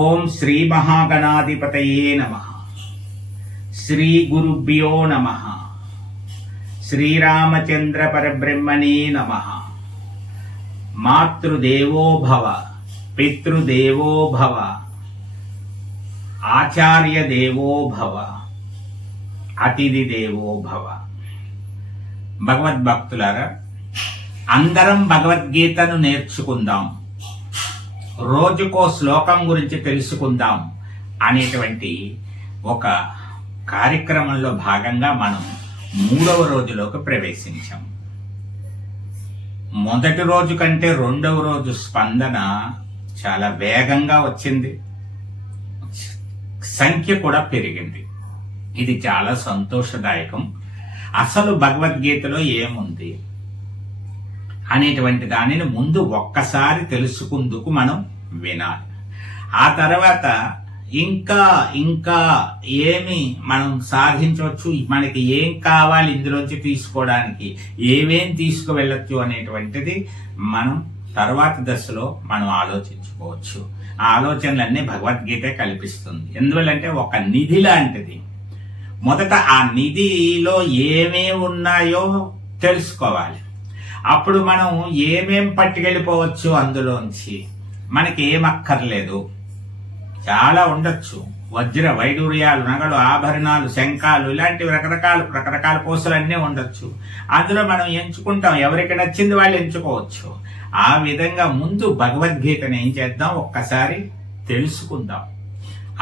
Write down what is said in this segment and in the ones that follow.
ఓం శ్రీ మహాగణాధిపతయే నమః. శ్రీ గురుభ్యో నమః. శ్రీరామచంద్ర పరబ్రహ్మణే నమః. మాతృదేవో భవ, పితృదేవో భవ, ఆచార్య దేవో భవ, అతిథి దేవో భవ. భగవద్భక్తులారా, అందరం భగవద్గీతను నేర్చుకుందాం, రోజుకో శ్లోకం గురించి తెలుసుకుందాం అనేటువంటి ఒక కార్యక్రమంలో భాగంగా మనం 3వ రోజులోకి ప్రవేశించాం. మొదటి రోజు కంటే 2వ రోజు స్పందన చాలా వేగంగా వచ్చింది, సంఖ్య కూడా పెరిగింది. ఇది చాలా సంతోషదాయకం. అసలు భగవద్గీతలో ఏముంది అనేటువంటి దానిని ముందు ఒక్కసారి తెలుసుకుందుకు మనం వినాలి. ఆ తర్వాత ఇంకా ఇంకా ఏమి మనం సాధించవచ్చు, మనకి ఏం కావాలి ఇందులోంచి తీసుకోవడానికి, ఏమేం తీసుకువెళ్ళచ్చు అనేటువంటిది మనం తర్వాత దశలో మనం ఆలోచించుకోవచ్చు. ఆ ఆలోచనలన్నీ భగవద్గీత కల్పిస్తుంది. ఎందువల్లంటే ఒక నిధి లాంటిది. మొదట ఆ నిధిలో ఏమేమి ఉన్నాయో తెలుసుకోవాలి. అప్పుడు మనం ఏమేం పట్టుకెళ్ళిపోవచ్చు, అందులోంచి మనకి ఏం అక్కర్లేదు. చాలా ఉండొచ్చు, వజ్ర వైడూర్యాలు, నగలు, ఆభరణాలు, శంఖాలు, ఇలాంటివి రకరకాల పూసలన్నీ ఉండొచ్చు. అందులో మనం ఎంచుకుంటాం, ఎవరికి నచ్చింది వాళ్ళు ఎంచుకోవచ్చు. ఆ విధంగా ముందు భగవద్గీతను ఏం చేద్దాం, ఒక్కసారి తెలుసుకుందాం.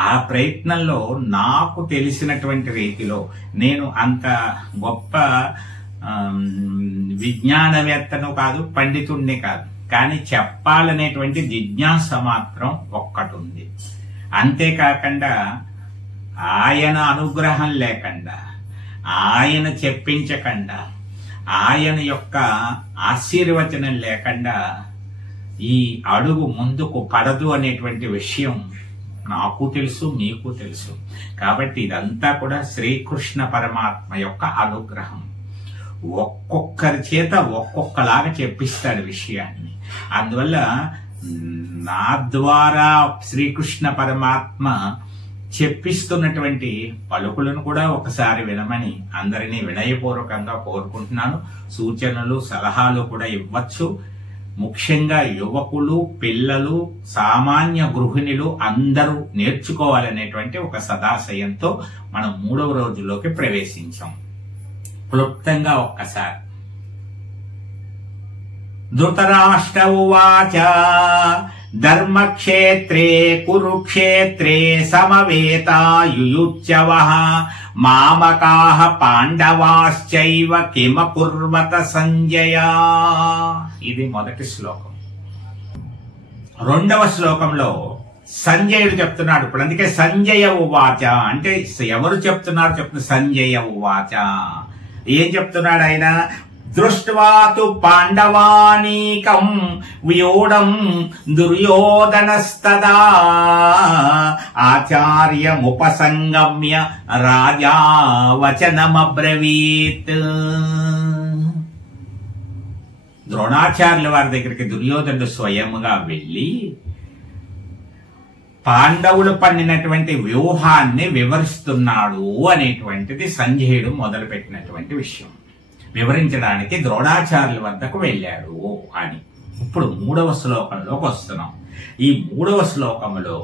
ఆ ప్రయత్నంలో నాకు తెలిసినటువంటి రీతిలో, నేను అంత గొప్ప విజ్ఞానవేత్తను కాదు, పండితుణ్ణి కాదు, కానీ చెప్పాలనేటువంటి జిజ్ఞాస మాత్రం ఒక్కటి ఉంది. అంతేకాకుండా ఆయన అనుగ్రహం లేకుండా, ఆయన చెప్పించకుండా, ఆయన యొక్క ఆశీర్వచనం లేకుండా ఈ అడుగు ముందుకు పడదు అనేటువంటి విషయం నాకు తెలుసు, మీకు తెలుసు. కాబట్టి ఇదంతా కూడా శ్రీకృష్ణ పరమాత్మ యొక్క అనుగ్రహం. ఒక్కొక్కరి చేత ఒక్కొక్కలాగా చెప్పిస్తాడు విషయాన్ని. అందువల్ల నా ద్వారా శ్రీకృష్ణ పరమాత్మ చెప్పిస్తున్నటువంటి పలుకులను కూడా ఒకసారి వినమని అందరినీ వినయపూర్వకంగా కోరుకుంటున్నాను. సూచనలు, సలహాలు కూడా ఇవ్వచ్చు. ముఖ్యంగా యువకులు, పిల్లలు, సామాన్య గృహిణులు అందరూ నేర్చుకోవాలనేటువంటి ఒక సదాశయంతో మనం 3వ రోజులోకి ప్రవేశించాం. క్లుప్తంగా ఒక్కసారి. ధృతరాష్ట్ర ఉవాచ ధర్మక్షేత్రే కురుక్షేత్రే సమవేతాయుయుత్సవః మామకాః పాండవాశ్చైవ కిమకుర్వత సంజయ. ఇది మొదటి శ్లోకం. 2వ శ్లోకంలో సంజయుడు చెప్తున్నాడు. ఇప్పుడు అందుకే సంజయ ఉవాచ అంటే ఎవరు చెప్తున్నారు, సంజయ ఉవాచ. ఏం చెప్తున్నాడు ఆయన? దృష్ట్వాతు పాండవానీకం వ్యూఢం దుర్యోధనస్తదా ఆచార్యముపసంగమ్య రాజా వచనమబ్రవీత్. ద్రోణాచార్యుల వారి దగ్గరికి దుర్యోధనుడు స్వయముగా వెళ్లి పాండవులు పన్నినటువంటి వ్యూహాన్ని వివరిస్తున్నాడు అనేటువంటిది సంజయుడు మొదలుపెట్టినటువంటి విషయం. వివరించడానికి ద్రోణాచార్యుల వద్దకు వెళ్ళాడు అని. ఇప్పుడు 3వ శ్లోకంలోకి వస్తున్నాం. ఈ 3వ శ్లోకంలో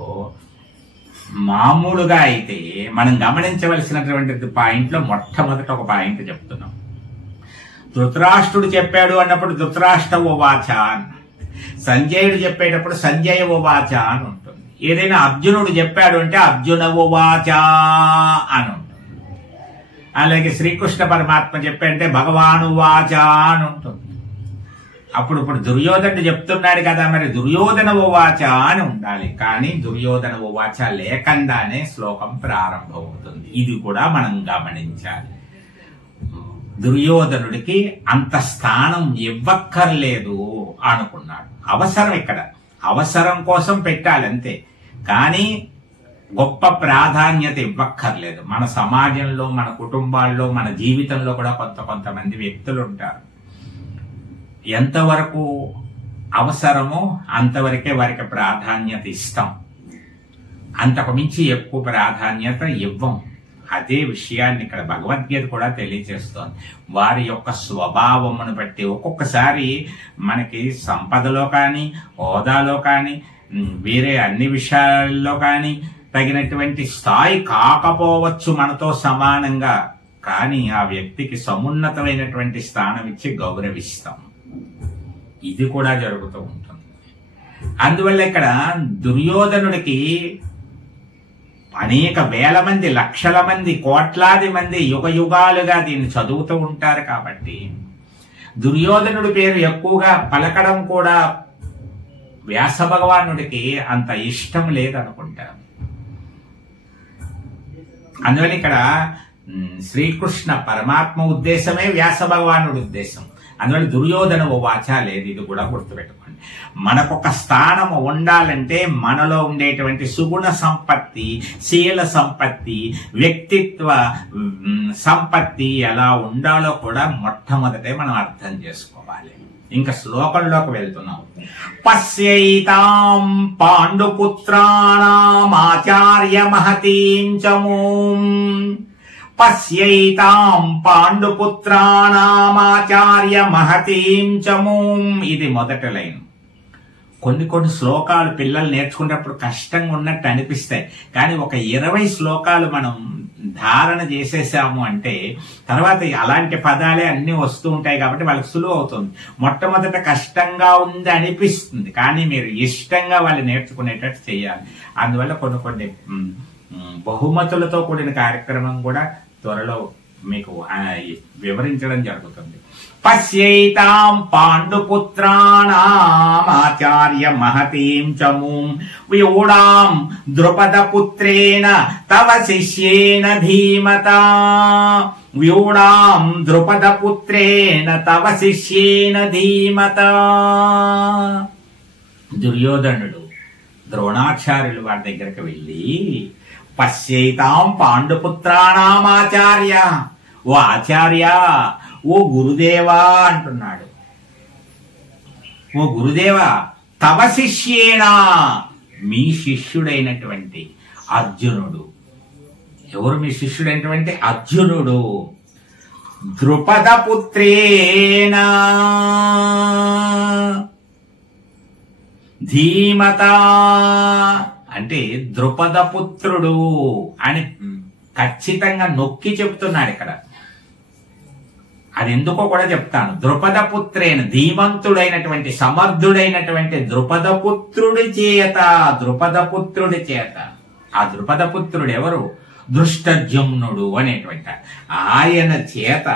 మామూలుగా అయితే మనం గమనించవలసినటువంటి పాయింట్లో మొట్టమొదట ఒక పాయింట్ చెప్తున్నాం. ధృతరాష్ట్రుడు చెప్పాడు అన్నప్పుడు ధృతరాష్ట్ర ఉవాచ అని, సంజయుడు చెప్పేటప్పుడు సంజయ ఉవాచ అని ఉంటుంది. ఏదైనా అర్జునుడు చెప్పాడు అంటే అర్జున ఉవాచ అని ఉంటుంది. అలాగే శ్రీకృష్ణ పరమాత్మ చెప్పంటే భగవాను వాచ అని ఉంటుంది. అప్పుడు దుర్యోధనుడు చెప్తున్నాడు కదా, మరి దుర్యోధన ఉవాచ అని ఉండాలి. కానీ దుర్యోధన ఉవాచ లేకుండానే శ్లోకం ప్రారంభమవుతుంది. ఇది కూడా మనం గమనించాలి. దుర్యోధనుడికి అంత స్థానం ఇవ్వక్కర్లేదు అనుకున్నాడు. అవసరం ఇక్కడ అవసరం కోసం పెట్టాలి అంతే. కానీ గొప్ప ప్రాధాన్యత ఇవ్వక్కర్లేదు. మన సమాజంలో, మన కుటుంబాల్లో, మన జీవితంలో కూడా కొంతమంది వ్యక్తులు ఉంటారు. ఎంతవరకు అవసరమో అంతవరకే వారికి ప్రాధాన్యత ఇస్తాం, అంతకు మించి ఎక్కువ ప్రాధాన్యత ఇవ్వం. అదే విషయాన్ని ఇక్కడ భగవద్గీత కూడా తెలియజేస్తోంది. వారి యొక్క స్వభావమును బట్టి ఒక్కొక్కసారి మనకి సంపదలో కానీ, హోదాలో కానీ, వేరే అన్ని విషయాల్లో కానీ తగినటువంటి స్థాయి కాకపోవచ్చు మనతో సమానంగా, కానీ ఆ వ్యక్తికి సమున్నతమైనటువంటి స్థానం ఇచ్చి గౌరవిస్తాం. ఇది కూడా జరుగుతూ ఉంటుంది. అందువల్ల ఇక్కడ దుర్యోధనుడికి అనేక వేల మంది, లక్షల మంది, కోట్లాది మంది యుగ యుగాలుగా దీన్ని చదువుతూ ఉంటారు కాబట్టి దుర్యోధనుడి పేరు ఎక్కువగా పలకడం కూడా వ్యాస భగవానుడికి అంత ఇష్టం లేదనుకుంటారు. అందువల్ల ఇక్కడ శ్రీకృష్ణ పరమాత్మ ఉద్దేశమే వ్యాస భగవానుడి ఉద్దేశం. అందువల్ల దుర్యోధన వాచ లేదు. ఇది కూడా గుర్తుపెట్టుకోండి. మనకొక స్థానం ఉండాలంటే మనలో ఉండేటువంటి సుగుణ సంపత్తి, శీల సంపత్తి, వ్యక్తిత్వ సంపత్తి ఎలా ఉండాలో కూడా మొట్టమొదటే మనం అర్థం చేసుకోవాలి. ఇంకా శ్లోకంలోకి వెళ్తున్నాం. పశ్యైతాం పాండుపుత్రాణామాచార్య మహతీం చమూం, పశ్యైతాం పాండుపుత్రాణామాచార్య మహతీం చమూం. ఇది మొదటి లైన్. కొన్ని శ్లోకాలు పిల్లలు నేర్చుకునేటప్పుడు కష్టంగా ఉన్నట్టు అనిపిస్తాయి, కానీ ఒక 20 శ్లోకాలు మనం ధారణ చేసేసాము అంటే తర్వాత అలాంటి పదాలే అన్ని వస్తూ ఉంటాయి కాబట్టి వాళ్ళకి సులువు అవుతుంది. మొట్టమొదట కష్టంగా ఉంది అనిపిస్తుంది, కానీ మీరు ఇష్టంగా వాళ్ళు నేర్చుకునేటట్టు చేయాలి. అందువల్ల కొన్ని బహుమతులతో కూడిన కార్యక్రమం కూడా త్వరలో మీకు వివరించడం జరుగుతుంది. పశ్యైతాం పాండుపుత్రాణామాచార్య మహతీం చమూం వ్యూఢాం ద్రుపదపుత్రేణ తవ శిష్యేన ధీమతా, వ్యూఢాం ద్రుపదపుత్రేణ తవ శిష్యేన ధీమతా. దుర్యోధనుడు ద్రోణాచార్యులు వారి దగ్గరికి వెళ్ళి పశ్యైతాం పాండుపుత్రాణామాచార్య, ఓ ఆచార్య, ఓ గురుదేవా అంటున్నాడు. ఓ గురుదేవా, తవ శిష్యేనా, మీ శిష్యుడైనటువంటి అర్జునుడు. ఎవరు మీ శిష్యుడైనటువంటి అర్జునుడు? ద్రుపదపుత్రేణ ధీమతా అంటే ద్రుపదపుత్రుడు అని ఖచ్చితంగా నొక్కి చెప్తున్నాడు ఇక్కడ. అది ఎందుకో కూడా చెప్తాను. ద్రుపదపుత్రేణ, ధీమంతుడైనటువంటి సమర్థుడైనటువంటి ద్రుపదపుత్రుడి చేత, ద్రుపదపుత్రుడి చేత. ఆ ద్రుపదపుత్రుడు ఎవరు? దృష్టజుమ్నుడు అనేటువంటి ఆయన చేత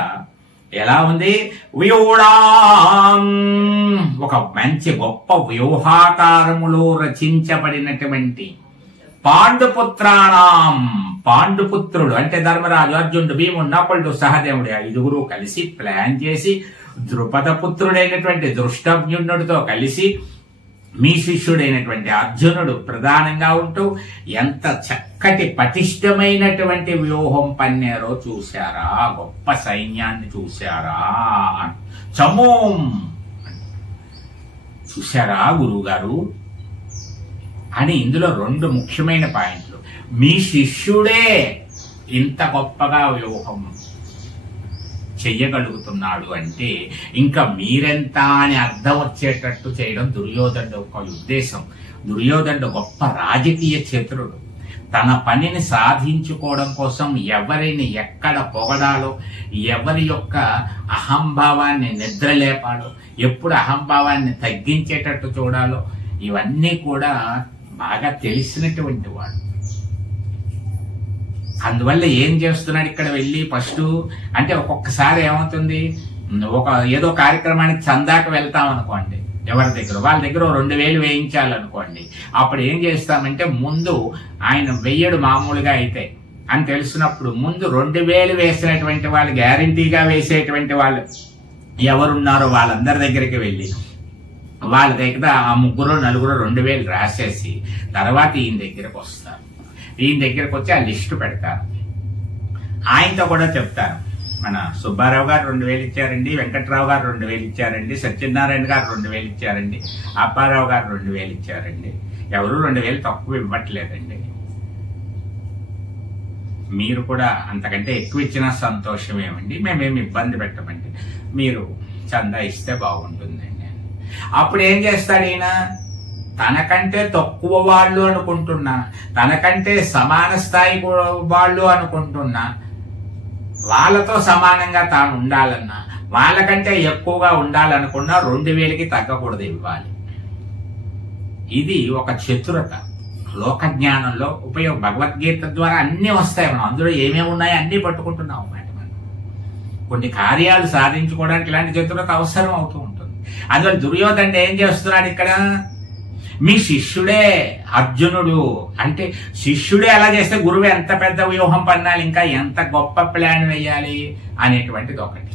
ఎలా ఉంది? వ్యూఢాం, ఒక మంచి గొప్ప వ్యూహాకారములో రచించబడినటువంటి పాండుపుత్రాణం, పాండుపుత్రుడు అంటే ధర్మరాజు, అర్జునుడు, భీముడు, నకులుడు, సహదేవుడు, 5 కలిసి ప్లాన్ చేసి ద్రుపదపుత్రుడైనటువంటి దృష్టజ్ఞుడితో కలిసి మీ శిష్యుడైనటువంటి అర్జునుడు ప్రధానంగా ఉంటూ ఎంత చక్కటి పటిష్టమైనటువంటి వ్యూహం పన్నారో చూశారా? గొప్ప సైన్యాన్ని చూశారా? చమూం చూశారా గురువు గారు అని. ఇందులో 2 ముఖ్యమైన పాయింట్లు. మీ శిష్యుడే ఇంత గొప్పగా వ్యూహం చెయ్యగలుగుతున్నాడు అంటే ఇంకా మీరెంత అని అర్థం వచ్చేటట్టు చేయడం దుర్యోధనుడు ఒక ఉద్దేశం. దుర్యోధనుడు గొప్ప రాజకీయ చతురుడు. తన పనిని సాధించుకోవడం కోసం ఎవరిని ఎక్కడ పొగడాలో, ఎవరి యొక్క అహంభావాన్ని నిద్రలేపాలో, ఎప్పుడు అహంభావాన్ని తగ్గించేటట్టు చూడాలో, ఇవన్నీ కూడా బాగా తెలిసినటువంటి వాడు. అందువల్ల ఏం చేస్తున్నాడు ఇక్కడ వెళ్ళి ఫస్ట్ అంటే ఒక్కొక్కసారి ఏమవుతుంది, ఏదో కార్యక్రమానికి చందాకు వెళ్తాం అనుకోండి, ఎవరి దగ్గర వాళ్ళ దగ్గర 2000 వేయించాలనుకోండి. అప్పుడు ఏం చేస్తామంటే ముందు ఆయన వెయ్యడు మామూలుగా అయితే అని తెలిసినప్పుడు ముందు 2000 వేసినటువంటి వాళ్ళు, గ్యారంటీగా వేసేటువంటి వాళ్ళు ఎవరున్నారో వాళ్ళందరి దగ్గరికి వెళ్ళి వాళ్ళ దగ్గర ఆ 3 4 2000 రాసేసి తర్వాత ఈయన దగ్గరకు వస్తారు. ఈయన దగ్గరకు వచ్చి ఆ లిస్టు పెడతారు. ఆయనతో కూడా చెప్తారు, మన సుబ్బారావు గారు 2000 ఇచ్చారండి, వెంకట్రావు గారు 2000 ఇచ్చారండి, సత్యనారాయణ గారు 2000 ఇచ్చారండి, అప్పారావు గారు 2000 ఇచ్చారండి, ఎవరు 2000 తక్కువ ఇవ్వట్లేదండి. మీరు కూడా అంతకంటే ఎక్కువ ఇచ్చినా సంతోషమేమండి, మేమేమి ఇబ్బంది పెట్టమండి, మీరు చందా ఇస్తే బాగుంటుందండి. అప్పుడు ఏం చేస్తాడు ఈయన, తనకంటే తక్కువ వాళ్ళు అనుకుంటున్నా, తనకంటే సమాన స్థాయి వాళ్ళు అనుకుంటున్నా, వాళ్ళతో సమానంగా తాను ఉండాలన్నా, వాళ్ళకంటే ఎక్కువగా ఉండాలనుకున్నా 2000కి తగ్గకూడదు ఇవ్వాలి. ఇది ఒక చతురత, లోక జ్ఞానంలో ఉపయోగం. భగవద్గీత ద్వారా అన్ని వస్తాయి, మనం అందులో ఏమేమి ఉన్నాయో అన్ని పట్టుకుంటున్నాం అన్నమాట. మనం కొన్ని కార్యాలు సాధించుకోవడానికి ఇలాంటి చతురత అవసరం అవుతూ ఉంటుంది. అందువల్ల దుర్యోధనుడు ఏం చేస్తున్నాడు ఇక్కడ, మీ శిష్యుడే అర్జునుడు అంటే, శిష్యుడే అలా చేస్తే గురువు ఎంత పెద్ద వ్యూహం పన్నాలి, ఇంకా ఎంత గొప్ప ప్లాన్ వేయాలి అనేటువంటిది ఒకటి.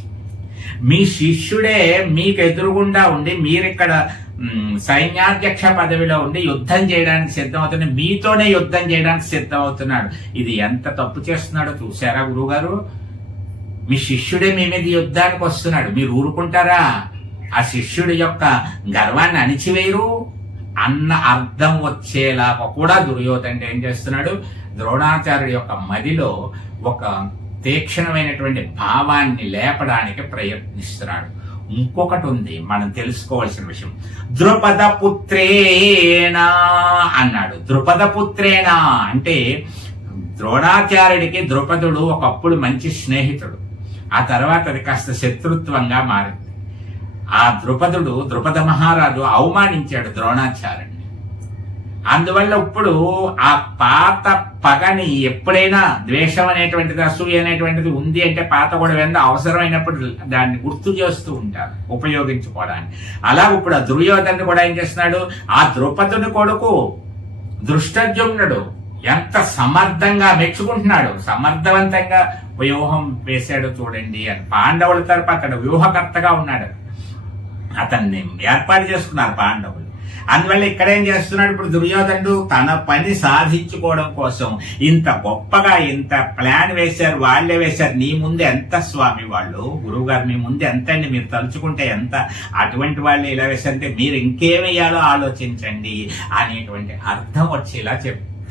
మీ శిష్యుడే మీకు ఎదురుగుండా ఉండి, మీరిక్కడ సైన్యాధ్యక్ష పదవిలో ఉండి యుద్ధం చేయడానికి సిద్ధమవుతున్నాడు, మీతోనే యుద్ధం చేయడానికి సిద్ధమవుతున్నాడు. ఇది ఎంత తప్పు చేస్తున్నాడో చూసారా గురువు గారు? మీ శిష్యుడే మీ మీద యుద్ధానికి వస్తున్నాడు, మీరు ఊరుకుంటారా? ఆ శిష్యుడి యొక్క గర్వాన్ని అణిచివేయరు అన్న అర్థం వచ్చేలాగా కూడా దుర్యోధనుడు ఏం చేస్తున్నాడు, ద్రోణాచార్యుడి యొక్క మదిలో ఒక తీక్షణమైనటువంటి భావాన్ని లేపడానికి ప్రయత్నిస్తున్నాడు. ఇంకొకటి ఉంది మనం తెలుసుకోవాల్సిన విషయం, ద్రుపద పుత్రేనా అన్నాడు. ద్రుపద పుత్రేనా అంటే ద్రోణాచార్యుడికి ద్రుపదుడు ఒకప్పుడు మంచి స్నేహితుడు, ఆ తర్వాత అది కాస్త శత్రుత్వంగా మారింది. ఆ ద్రుపద మహారాజు అవమానించాడు ద్రోణాచార్యుడిని. అందువల్ల ఇప్పుడు ఆ పాత పగని ఎప్పుడైనా ద్వేషం అనేటువంటిది, అసూయ అనేటువంటిది ఉంది అంటే పాత గొడవ అవసరమైనప్పుడు దాన్ని గుర్తు చేస్తూ ఉంటారు ఉపయోగించుకోవడానికి. అలా ఇప్పుడు ఆ దుర్యోధనుడు కూడా ఏం చేస్తున్నాడు, ఆ ద్రుపదుని కొడుకు దృష్టద్యుమ్నుడు ఎంత సమర్థంగా మెచ్చుకుంటున్నాడు, సమర్థవంతంగా వ్యూహం వేశాడు చూడండి అని. పాండవుల తరపు అక్కడ వ్యూహకర్తగా ఉన్నాడు, అతన్ని ఏర్పాటు చేసుకున్నారు పాండవులు. అందువల్ల ఇక్కడేం చేస్తున్నాడు, ఇప్పుడు దుర్యోధనుడు తన పని సాధించుకోవడం కోసం ఇంత గొప్పగా ఇంత ప్లాన్ వేశారు, వాళ్లే వేశారు. నీ ముందు ఎంత స్వామి వాళ్ళు, గురువు గారు మీ ముందు ఎంత అండి, మీరు తలుచుకుంటే ఎంత, అటువంటి వాళ్ళు ఇలా వేశారంటే మీరు ఇంకేమయ్యాలో ఆలోచించండి అనేటువంటి అర్థం వచ్చేలా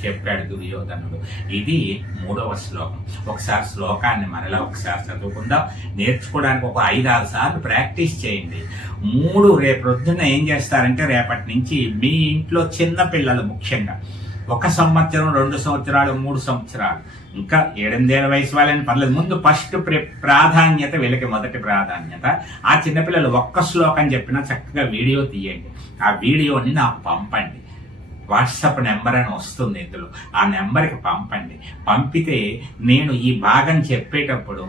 చెప్పాడు దుర్యోధనుడు. ఇది 3వ శ్లోకం. ఒకసారి శ్లోకాన్ని మనలా ఒకసారి చదువుకుందాం. నేర్చుకోవడానికి ఒక 5-6 సార్లు ప్రాక్టీస్ చేయండి. రేపు పొద్దున్న ఏం చేస్తారంటే, రేపటి నుంచి మీ ఇంట్లో చిన్న పిల్లలు ముఖ్యంగా 1 సంవత్సరం 2 సంవత్సరాలు 3 సంవత్సరాలు ఇంకా 7-8 ఏళ్ల వయసు వాళ్ళని పర్లేదు, ముందు ఫస్ట్ ప్రాధాన్యత వీళ్ళకి మొదటి ప్రాధాన్యత. ఆ చిన్నపిల్లలు 1 శ్లోకం చెప్పినా చక్కగా వీడియో తీయండి, ఆ వీడియోని నాకు పంపండి. వాట్సాప్ నెంబర్ అని వస్తుంది ఇందులో, ఆ నెంబర్కి పంపండి. పంపితే నేను ఈ భాగం చెప్పేటప్పుడు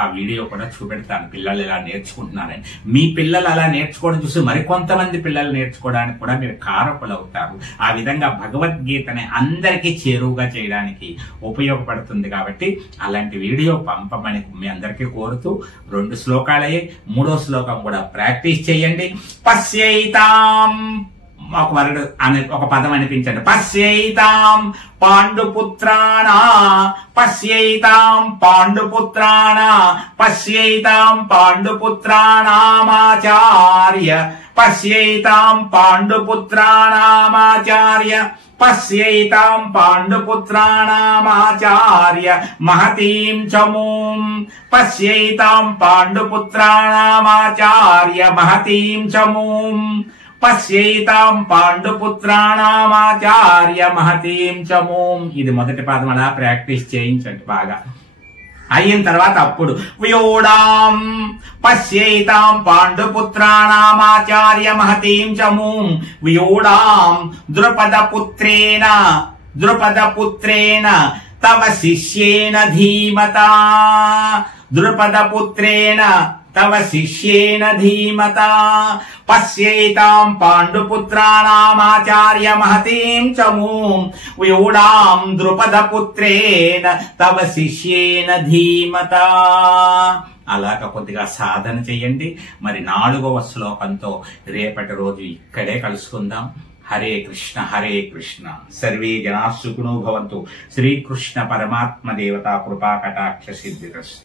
ఆ వీడియో కూడా చూపెడతాను, పిల్లలు ఇలా నేర్చుకుంటున్నారని. మీ పిల్లలు అలా నేర్చుకోవడం చూసి మరికొంతమంది పిల్లలు నేర్చుకోవడానికి కూడా మీరు కారకులు అవుతారు. ఆ విధంగా భగవద్గీతని అందరికీ చేరువుగా చేయడానికి ఉపయోగపడుతుంది. కాబట్టి అలాంటి వీడియో పంపమని మీ అందరికీ కోరుతూ 2 శ్లోకాలయ్యే, 3వ శ్లోకం కూడా ప్రాక్టీస్ చేయండి. పశ్యైతాం, ఒక వర్డ్ అనే ఒక పదం అనిపించండి. పశ్యైతాం పాండుపుత్రాణ, పశ్యైతాం పాండుపుత్రాణ, పశ్యైతాం పాండుపుత్రాణామాచార్య, పశ్యైతాం పాండుపుత్రాణామాచార్య, పశ్యైతాం పాండుపుత్రాణామాచార్య మహతీం చమూం, పశ్యైతాం పాండుపుత్రాణామాచార్య మహతీం చమూం, పశ్యైతాం పాండుపుత్రాణామాచార్య మహతీం చమూం. ఇది మొదటి పాదం, అలా ప్రాక్టీస్ చేయించండి బాగా. అయిన తర్వాత అప్పుడు వ్యూఢాం పశ్యైతాం పాండుపుత్రాణామాచార్య మహతీం చమూం, వ్యూఢాం ద్రుపదపుత్రేణ తవ శిష్యేన ధీమతా, ద్రుపదపుత్రేణ తవ శిష్యేన ధీమతా, పశ్యైతాం పాండుపుత్రాణామాచార్య మహతీం చమూం, వ్యూఢాం ద్రుపదపుత్రేణ తవ శిష్యేన ధీమతా. అలాగా కొద్దిగా సాధన చెయ్యండి. మరి 4వ శ్లోకంతో రేపటి రోజు ఇక్కడే కలుసుకుందాం. హరే కృష్ణ సర్వే జనా సుఖినో భవంతు శ్రీకృష్ణ పరమాత్మ దేవతా కృపా కటాక్ష సిద్ధిరస్తు.